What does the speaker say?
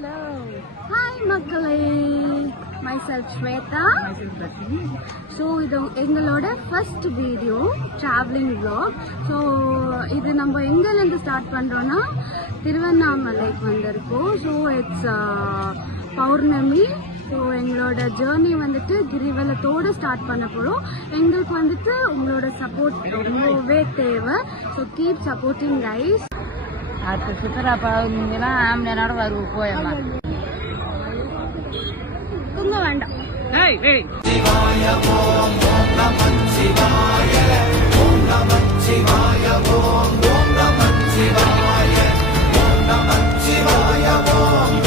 Hello. Hi மக்களே, myself Shweta. Myself Bethany. So இது எங்களோட first video travelling vlog. So இது நம்ம எங்கேருந்து ஸ்டார்ட் பண்ணுறோன்னா திருவண்ணாமலைக்கு வந்திருக்கோம். So it's Pournami. ஸோ எங்களோட ஜேர்னி வந்துட்டு கிரிவலத்தோடு ஸ்டார்ட் பண்ண போகிறோம். எங்களுக்கு வந்துட்டு உங்களோட சப்போர்ட் ரொம்பவே தேவை. So keep supporting guys. அடுத்த சுற்றுலா போனீங்கன்னா ஆம்பளைனோட வருவோம் போயம்மா. தூங்க வேண்டாம். சிவாய ஓம் ஓம் நமः சிவாய ஓம் நமः சிவாய ஓம் ஓம் நமः சிவாய ஓம் நமः சிவாய ஓம்